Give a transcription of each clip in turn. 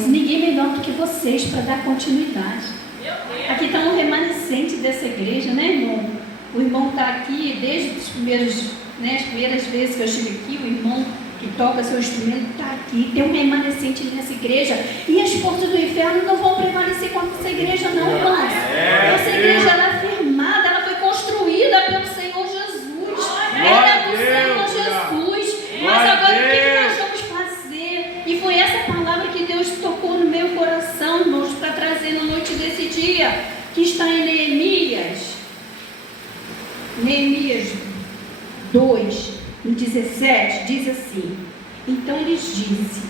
irmãos, ninguém melhor do que vocês para dar continuidade. Aqui está um remanescente dessa igreja, né, irmão? O irmão está aqui desde os primeiros, né, as primeiras vezes que eu estive aqui, o irmão que toca seu instrumento está aqui, tem um remanescente nessa igreja, e as portas do inferno não vão prevalecer contra essa igreja, não, irmãos. Essa igreja ela é firmada, ela foi construída pelo Senhor Jesus. Ela é do Senhor Jesus. Mas agora o que nós vamos fazer? E foi essa palavra que Deus tocou no meu coração, irmãos, para trazer na noite desse dia, que está em Neemias 2, no 17, diz assim: então eles dizem: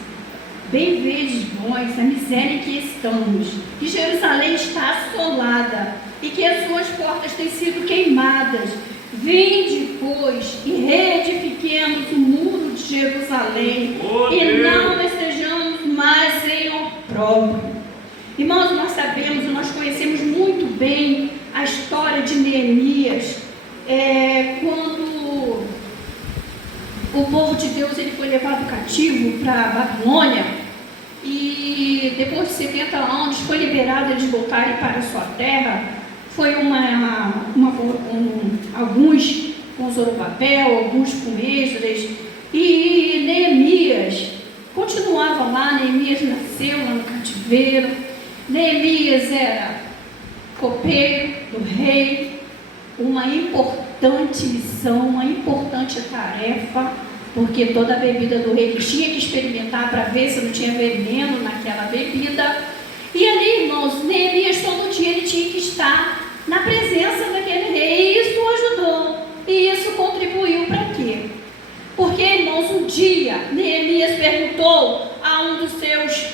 bem vedes vós a miséria em que estamos, que Jerusalém está assolada e que as suas portas têm sido queimadas. Vinde, pois, e reedifiquemos o muro de Jerusalém, e não estejamos mais em opróbrio. Irmãos, nós sabemos, nós conhecemos muito bem a história de Neemias, quando o povo de Deus ele foi levado cativo para a Babilônia, e depois de 70 anos foi liberado eles voltarem para a sua terra. Foi alguns com Zorobabel, alguns com Esdras, e Neemias continuava lá. Neemias nasceu lá no cativeiro. Neemias era copeiro do rei, uma importante missão, uma importante tarefa, porque toda a bebida do rei ele tinha que experimentar para ver se não tinha veneno naquela bebida. E ali, irmãos, Neemias todo dia ele tinha que estar na presença daquele rei, e isso ajudou, e isso contribuiu para quê? Porque, irmãos, um dia Neemias perguntou a um dos seus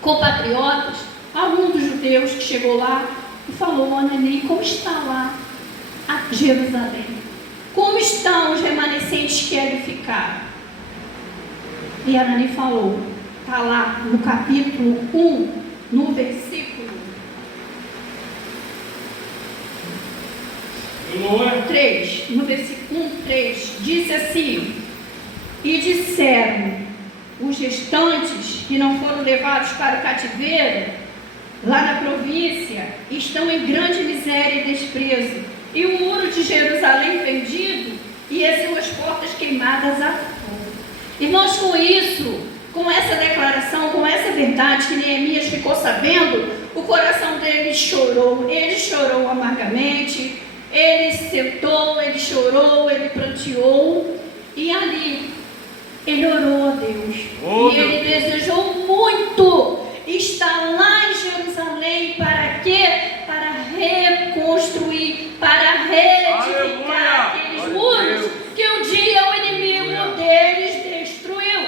compatriotas, a um dos judeus que chegou lá, e falou: Anani, como está lá a Jerusalém? Como estão os remanescentes que ali ficaram? E Anani falou, está lá no capítulo 1, no versículo 3, no versículo 3, disse assim: e disseram os restantes que não foram levados para o cativeiro, lá na província, estão em grande miséria e desprezo, e o muro de Jerusalém fendido, e as suas portas queimadas a fogo. Irmãos, com isso, com essa declaração, com essa verdade que Neemias ficou sabendo, o coração dele chorou. Ele chorou amargamente, ele sentou, ele chorou, ele pranteou, e ali ele orou a Deus. E ele desejou muito estar lá em Jerusalém. Para quê? Para reconstruir, para reedificar aqueles muros que um dia o inimigo deles destruiu.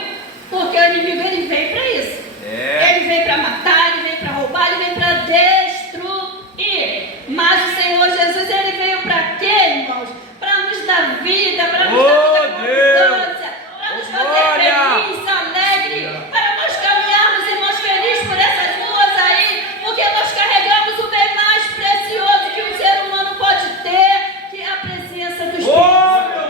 Porque o inimigo ele veio para isso. Ele veio para matar, ele veio para roubar, ele veio para destruir. Mas o Senhor Jesus ele veio para quê, irmãos? Para nos dar vida, para nos dar vida com abundância, para nos fazer feliz, alegre, para nós caminharmos, irmãos, felizes por essas ruas aí, porque nós carregamos o bem mais precioso que um ser humano pode ter, que é a presença do Espírito Santo.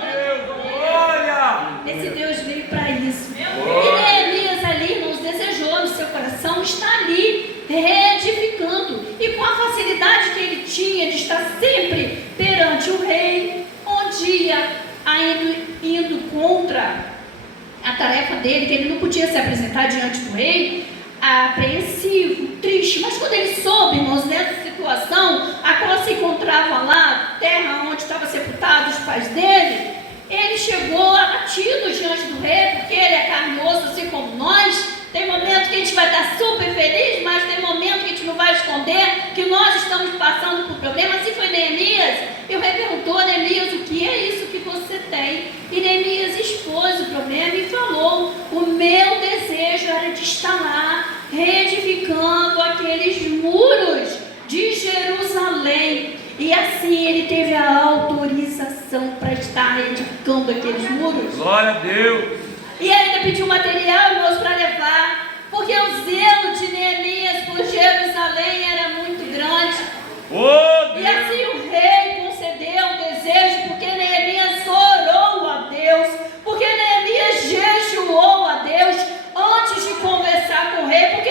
Esse Deus veio para isso. E Neemias ali, irmãos, desejou no seu coração estar ali, reedificando, e com a facilidade que ele tinha de estar sempre perante o rei, um dia, ainda indo contra a tarefa dele, que ele não podia se apresentar diante do rei, apreensivo, triste. Mas quando ele soube, irmãos, dessa situação, a qual se encontrava lá, terra onde estavam sepultados os pais dele, ele chegou abatido diante do rei, porque ele é carne e osso, assim como nós. Tem momento que a gente vai estar super feliz, mas tem momento que a gente não vai esconder que nós estamos passando por problemas. Assim foi Neemias. Eu perguntou a Neemias: o que é isso que você tem? E Neemias expôs o problema e falou: o meu desejo era de estar lá, reedificando aqueles muros de Jerusalém. E assim ele teve a autorização para estar reedificando aqueles muros. Glória a Deus! E ainda pediu material, irmãos, para levar, porque o zelo de Neemias por Jerusalém era muito grande. E assim o rei concedeu o desejo, porque Neemias orou a Deus, porque Neemias jejuou a Deus antes de conversar com o rei, porque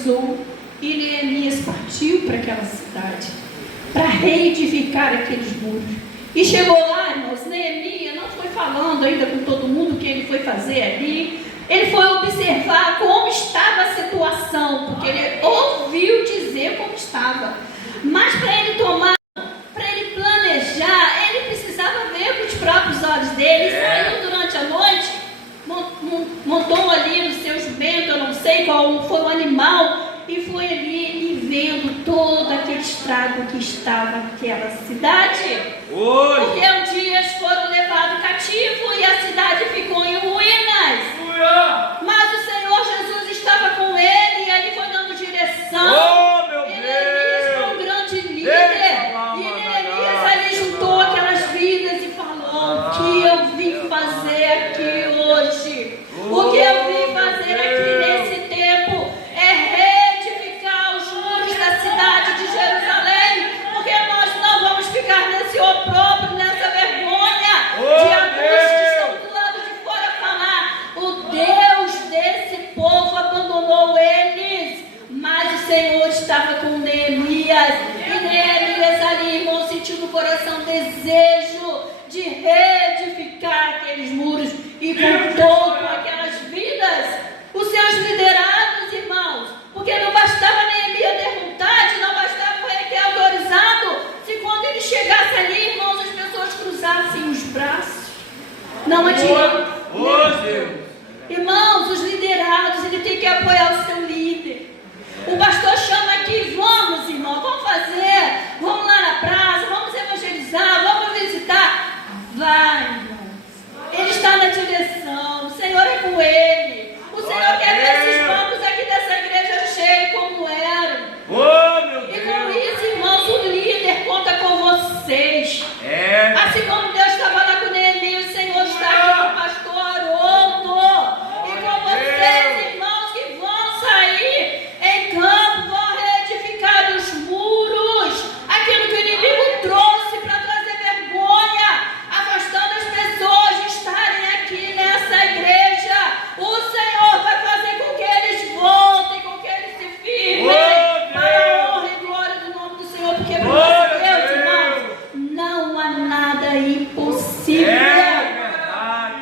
autorizou e Neemias partiu para aquela cidade, para reedificar aqueles muros. E chegou lá, irmãos, Neemias não foi falando ainda com todo mundo o que ele foi fazer ali. Ele foi observar como estava a situação, porque ele ouviu dizer como estava. Mas para ele tomar, para ele planejar, ele precisava ver com os próprios olhos dele. Saiu durante a noite, montou ali no seu jumento, eu não sei qual foi o animal, e foi ali e vendo todo aquele estrago que estava naquela cidade. Porque um dia eles foram levados cativo e a cidade ficou em ruínas. Mas o Senhor Jesus estava com ele e ele foi dando direção. E Neemias foi um grande líder. E Neemias ali juntou aquelas vidas e falou: o que eu vim fazer aqui hoje? O que eu vim fazer aqui nesse tempo é reedificar os muros da cidade de Jerusalém, porque nós não vamos ficar nesse opróbrio, nessa vergonha de alguns que estão do lado de fora falar: o Deus desse povo abandonou eles. Mas o Senhor estava com Neemias, e Neemias ali, irmão, sentiu no coração desejo de reedificar aqueles muros, e contou com aquelas vidas, os seus liderados, irmãos, porque não bastava Neemias ter vontade, não bastava ele ter autorizado, se quando ele chegasse ali, irmãos, as pessoas cruzassem os braços, não adianta. Irmãos, os liderados, ele tem que apoiar o seu líder. O pastor chama aqui: vamos, irmão, vamos fazer, vamos lá na praça, vamos evangelizar, vamos visitar. Vai, irmãos. Ele está na direção, o Senhor é com ele. O Senhor quer ver esses bancos aqui dessa igreja cheios como eram. E com isso, irmãos, o líder conta com vocês. Assim como Deus estava lá com Neemias, o Senhor está aqui com o pastor Haroldo. E com vocês, irmãos, que vão sair em campo, vão reedificar os muros. Aquilo que o inimigo trouxe para trazer vergonha, afastando as pessoas de estarem aqui nessa igreja. O Senhor vai fazer com que eles voltem, com que eles se firmem, para a honra e glória do nome do Senhor, porque para Deus, irmãos, não há nada impossível.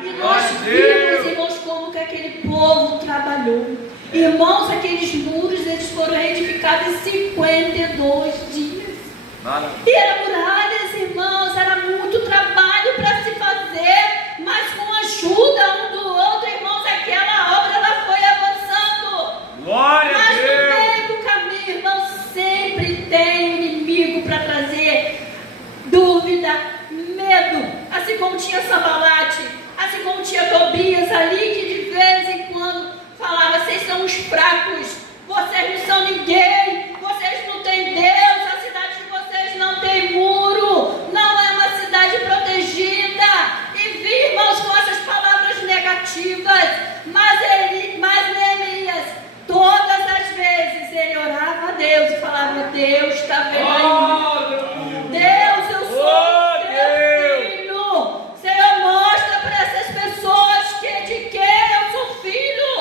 E nós vimos, irmãos, como que aquele povo trabalhou. Irmãos, aqueles muros, eles foram reedificados em 52 dias. E eram muralhas, irmãos, era muito trabalho para se fazer, mas com a ajuda um do outro, irmãos, aquela obra ela foi avançando. Mas no meio do caminho, irmãos, sempre tem um inimigo para trazer dúvida, medo, assim como tinha Sambalate, assim como tinha Tobias ali, que de vez em quando falava: vocês são os fracos, vocês não são ninguém, vocês não têm Deus, a cidade de vocês não tem muro, não é uma cidade protegida. E vi, irmãos, com essas palavras negativas, mas Neemias, todas as vezes, ele orava a Deus e falava: Deus está vendo aí, Deus, eu sou teu filho, Senhor, mostra para essas pessoas de quem eu sou filho,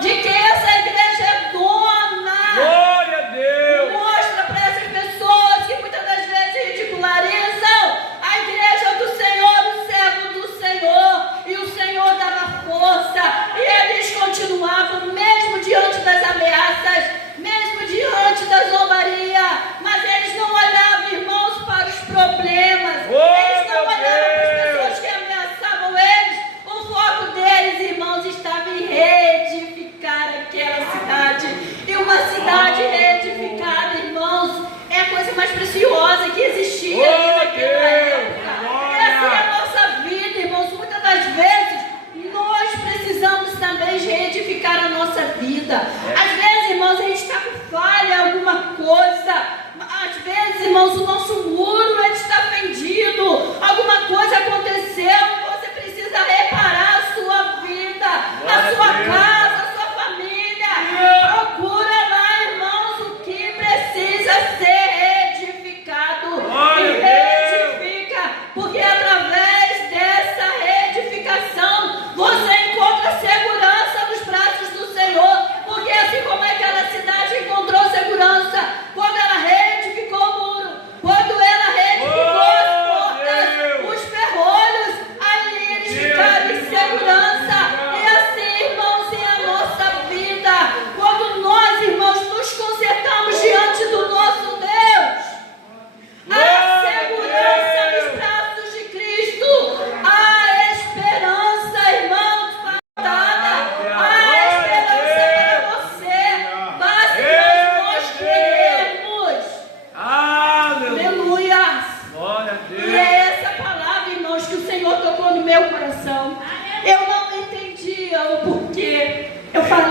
de quem essa igreja é dona. Glória a Deus. Mostra para essas pessoas que muitas das vezes ridicularizam a igreja do Senhor, o servo do Senhor, e o Senhor dava força, e eles continuavam mesmo diante das ameaças, mesmo diante da zombaria, mas eles não olhavam, irmãos, para os problemas, eles não olhavam para as pessoas que ameaçavam eles. O foco deles, irmãos, estava em reedificar aquela cidade. E uma cidade reedificada, irmãos, é a coisa mais preciosa que existia ali naquela época. Essa é a nossa vida, irmãos. Muitas das vezes nós precisamos também reedificar a nossa vida. Às vezes, irmãos, a gente está com falha em alguma coisa. Às vezes, irmãos, o nosso muro está fendido. Alguma coisa aconteceu. Você precisa reparar a sua vida, a sua casa, a sua família. Procura lá, irmãos, o que precisa ser reedificado. E reedifica, porque através dessa reedificação você encontra segurança nos braços do Senhor, porque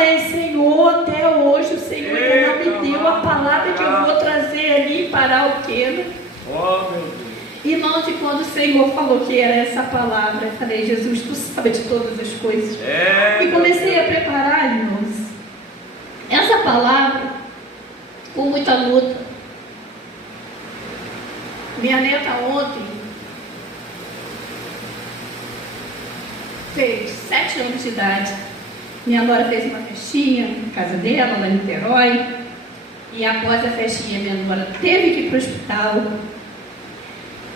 falei, Senhor, até hoje o Senhor ainda não me deu a palavra que eu vou trazer ali para o quê? Oh, meu Deus. Irmãos, e quando o Senhor falou que era essa palavra, eu falei, Jesus, tu sabe de todas as coisas. E comecei a preparar, irmãos, essa palavra com muita luta. Minha neta ontem fez 7 anos de idade. Minha nora fez uma festinha na casa dela, lá em Niterói. E após a festinha, minha nora teve que ir para o hospital.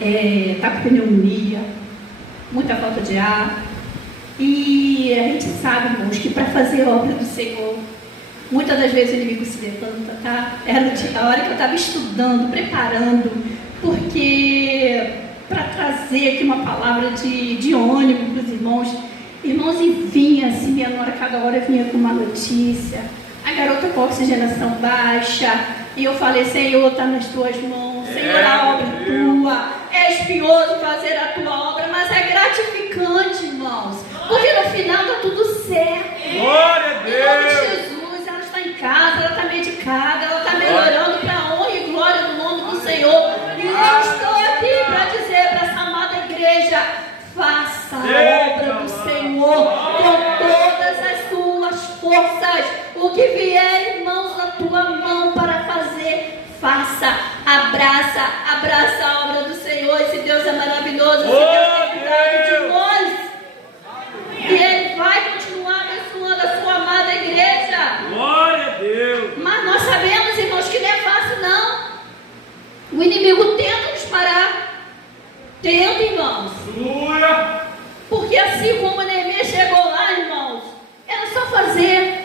Está com pneumonia, muita falta de ar. E a gente sabe, irmãos, que para fazer a obra do Senhor, muitas das vezes o inimigo se levanta, tá? Era a hora que eu estava estudando, preparando, porque para trazer aqui uma palavra de ânimo para os irmãos. Irmãos, e vinha assim, minha nora cada hora vinha com uma notícia. A garota com oxigenação baixa. E eu falei, Senhor, está nas tuas mãos. Senhor, a obra é tua. É espinhoso fazer a tua obra, mas é gratificante, irmãos. Porque no final está tudo certo. Glória a Em nome de Deus. Jesus, ela está em casa, ela está medicada, ela está melhorando para a honra e glória do nome do Senhor. E eu estou aqui para dizer para essa amada igreja, faça a obra do Senhor com todas as suas forças. O que vier, irmãos, na tua mão para fazer, faça. Abraça a obra do Senhor. Esse Deus é maravilhoso, esse Deus tem cuidado de nós. E Ele vai continuar abençoando a sua amada igreja. Glória a Deus. Mas nós sabemos, irmãos, que não é fácil, não. O inimigo tenta nos parar. Tenta, irmãos. Aleluia. Porque assim como Neemias chegou lá, irmãos, era só fazer.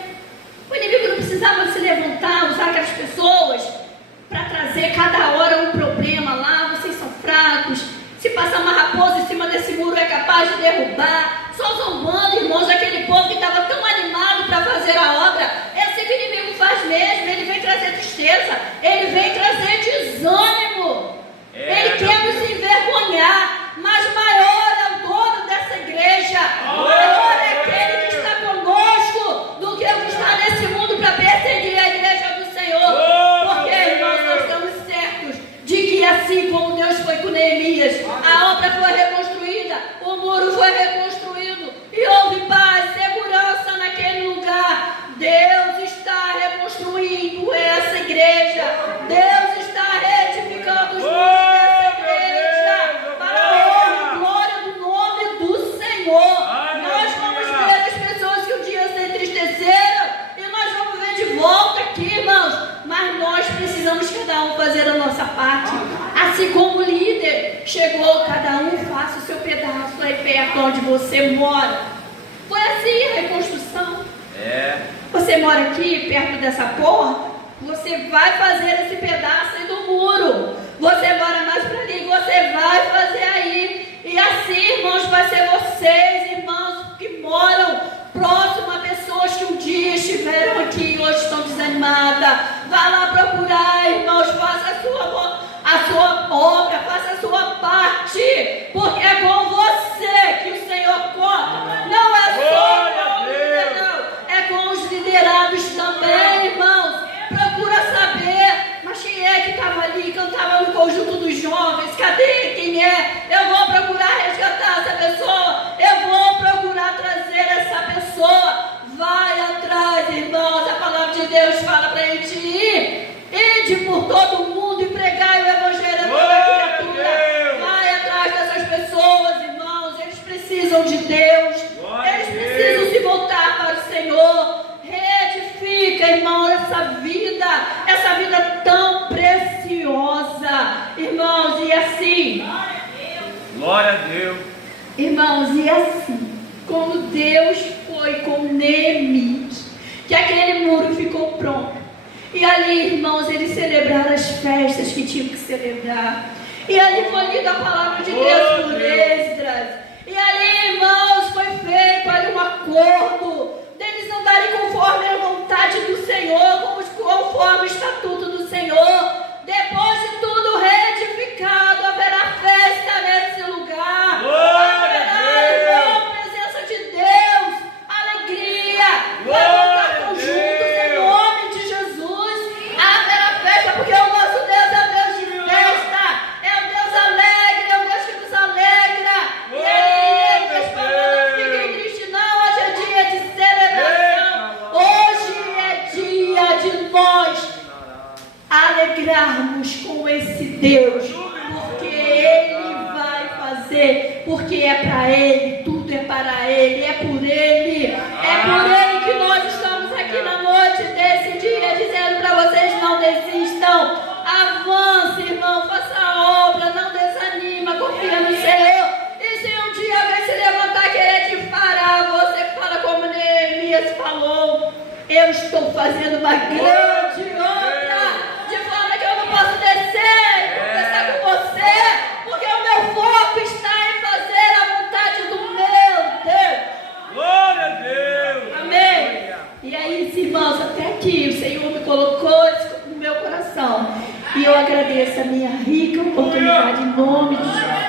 O inimigo não precisava se levantar, usar aquelas pessoas para trazer cada hora um problema lá. Vocês são fracos. Se passar uma raposa em cima desse muro é capaz de derrubar. Só zombando, irmãos, aquele povo que estava tão animado para fazer a obra. É assim que o inimigo faz mesmo. Ele vem trazer tristeza. Ele vem trazer desânimo. Ele quer nos envergonhar. Mas maior é o dono dessa igreja. Maior é aquele que está conosco do que o que está nesse mundo para perseguir a igreja do Senhor. Porque, irmãos, nós estamos certos de que assim como Deus foi com Neemias, a obra foi reconstruída, o muro foi reconstruído e houve paz, segurança naquele lugar. Deus está reconstruindo essa igreja. Deus está retificando os muros dessa igreja para a honra e glória do nome do Senhor. Nós vamos ver as pessoas que um dia se entristeceram e nós vamos ver de volta aqui, irmãos. Mas nós precisamos cada um fazer a nossa parte. Assim como o líder chegou, cada um faça o seu pedaço aí perto onde você mora. Foi assim a reconstrução. Você mora aqui perto dessa porta, você vai fazer esse pedaço aí do muro. Você mora mais para ali, você vai fazer aí. E assim, irmãos, vai ser vocês, irmãos, que moram próximo a pessoas que um dia estiveram aqui e hoje estão desanimadas. Vá lá procurar, irmãos, faça a sua obra, faça a sua parte, porque é com você que o Senhor conta. Não é só com o líder, não, é com os liderados também, irmãos. Procura saber, mas quem é que estava ali, cantava no conjunto dos jovens? Cadê? Quem é? Eu vou procurar resgatar essa pessoa, eu vou procurar trazer essa pessoa. Vai atrás, irmãos, a palavra de Deus fala para a gente ir. Ide por todo mundo e pregai o evangelho a toda criatura. Vai atrás dessas pessoas, irmãos. Eles precisam de Deus. Eles precisam se voltar para o Senhor. Reedifica, irmão, essa vida tão preciosa. Irmãos, e assim. Glória a Deus. Irmãos, e assim, como Deus foi com Neemias, que aquele muro ficou pronto. E ali, irmãos, eles celebraram as festas que tinham que celebrar. E ali foi lida a palavra de Deus por Esdras. E ali, irmãos, foi feito ali um acordo deles andarem conforme a vontade do Senhor, conforme o estatuto do Senhor. Depois de tudo retificado, haverá festa nesse lugar. Haverá, irmão, presença de Deus, alegria. Vai voltar com Deus, porque Ele vai fazer, porque é para Ele, tudo é para Ele, é por Ele. É por Ele que nós estamos aqui na noite desse dia, dizendo para vocês: não desistam, avance, irmão, faça a obra, não desanima, confia no Senhor. E se um dia alguém se levantar e querer te parar, você fala como Neemias falou: eu estou fazendo uma grande obra, de forma que eu não posso descer e conversar com você, porque o meu foco está em fazer a vontade do meu Deus. Glória a Deus. Amém. E aí, irmãos, até aqui o Senhor me colocou isso no meu coração. E eu agradeço a minha rica oportunidade em nome de Jesus.